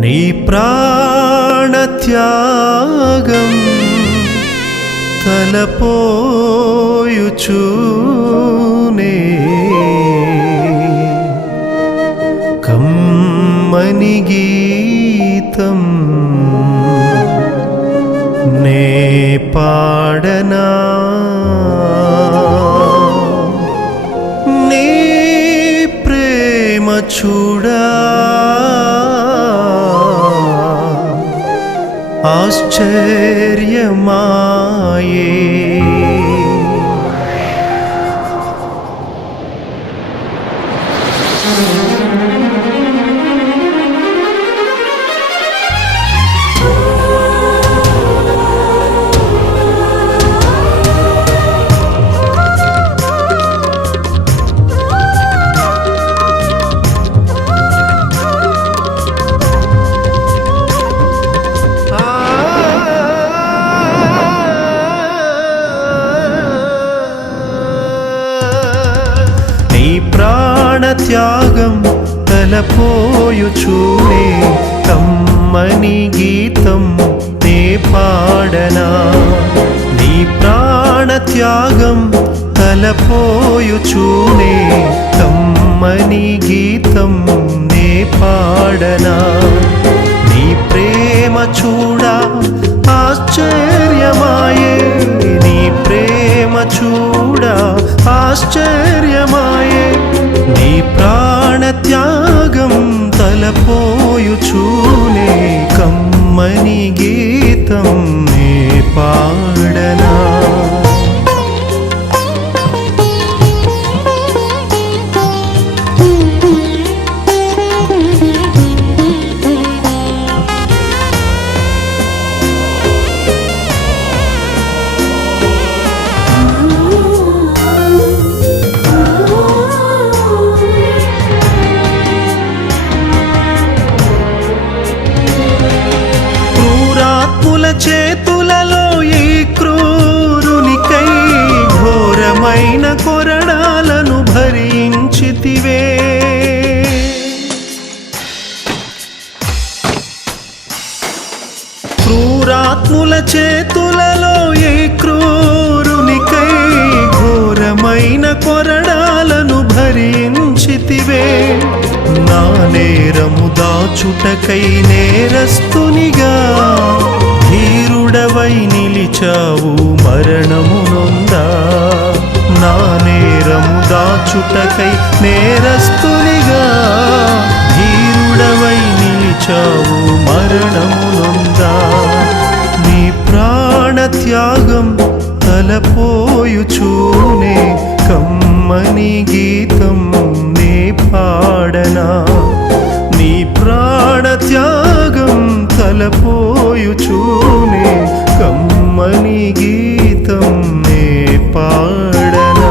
నీ ప్రాణత్యాగం తలపోయుచూనే కమ్మని గీతం నే పాడనా నీ ప్రేమ చూడా ఆశ్చర్యమాయే త్యాగం తలపోయుచూనే కమ్మని గీతం నే పాడనా నీ ప్రాణ త్యాగం తలపోయుచూనే కమ్మని గీతం నే పాడనా నీ ప్రేమ చూడా ఆశ్చర్యమాయే నీ ప్రేమ చూడా ఆశ్చర్యమాయే నీ ప్రాణత్యాగం తలపోయుచూనే కమ్మని గీతం నే పాడనా చేతులలో ఈ క్రూరునికై ఘోరమైన కొరడాలను భరించితివే క్రూరాత్ముల చేతులలో ఈ క్రూరునికై ఘోరమైన కొరడాలను భరించితివే నా నేరము దాచుటకై నేరస్తునిగా ధీరుడవై నిలిచావు మరణము నొందా నా నేరము దాచుటకై నేరస్తునిగా ధీరుడవై నిలిచావు మరణము నొందా నీ ప్రాణ త్యాగం తలపోయుచూనే కమ్మని గీతం నే పాడనా నీ ప్రాణ త్యాగం తలపోయుచూనే కమ్మని గీతం నే పాడనా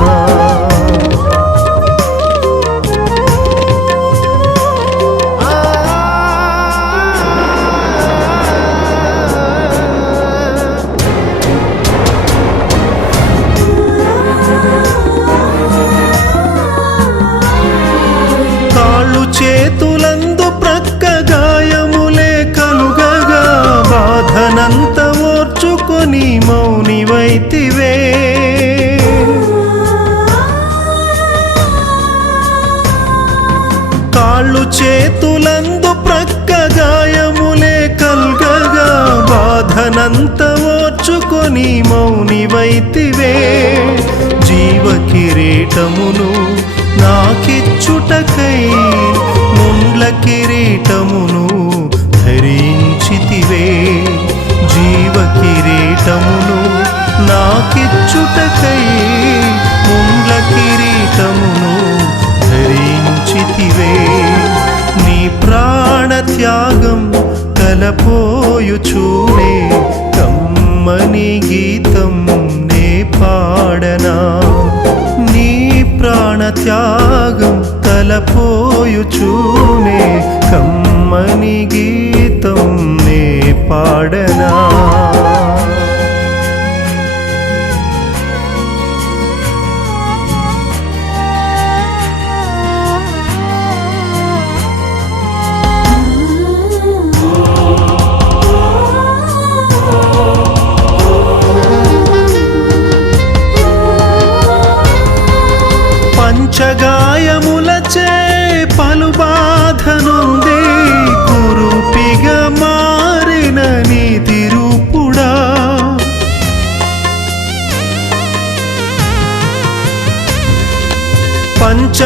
కాళ్ళు చేతులందు ప్రక్క గాయములే కలుగగా బాధనంత ఓర్చుకొని మౌనివైతివే కాళ్ళు చేతులందు ప్రక్క గాయములే కలుగగా బాధనంత ఓర్చుకొని మౌనివైతివే జీవ కిరీటమును నాకిచ్చుటకై ముండ్ల కిరీటమును ధరించితివే జీవ కిరీటమును నాకిచ్చుటకై ముండ్ల కిరీటమును ధరించితివే నీ ప్రాణ త్యాగం తలపోయుచూనే కమ్మని గీతం నే పాడనా నీ ప్రాణ త్యాగం తలపోయుచూనే కమ్మని గీతం నే పాడనా పంచగాయములచే పలు బాధనుంది కురూపిగా మారిన నీతి రూపుడా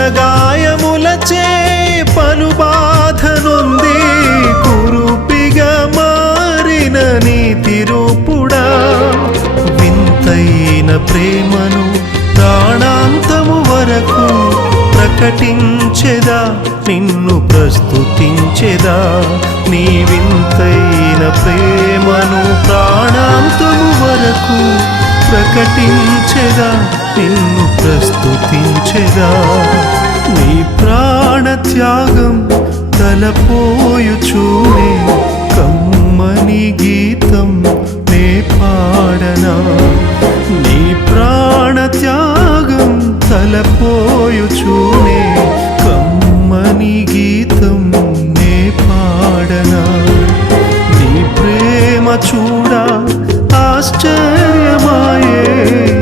పంచగాయములచే పలు బాధనుంది కురూపిగా మారిన నీతి రూపుడా వింతైన ప్రేమను ప్రాణాంతము వరకు ప్రకటించెదా నిన్ను ప్రస్తుతించెదా నీ వింతైన ప్రేమను ప్రాణాంతము వరకు ప్రకటించెదా నిన్ను ప్రస్తుతించెదా నీ ప్రాణ త్యాగం తలపోయుచూనే కమ్మని గీతం నే పాడనా నీ ప్రాణ త్యాగం తలపోయుచూనే కమ్మని గీతం నే పాడనా నీ ప్రేమ చూడా ఆశ్చర్యమాయే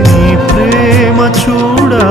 నీ ప్రేమ చూడా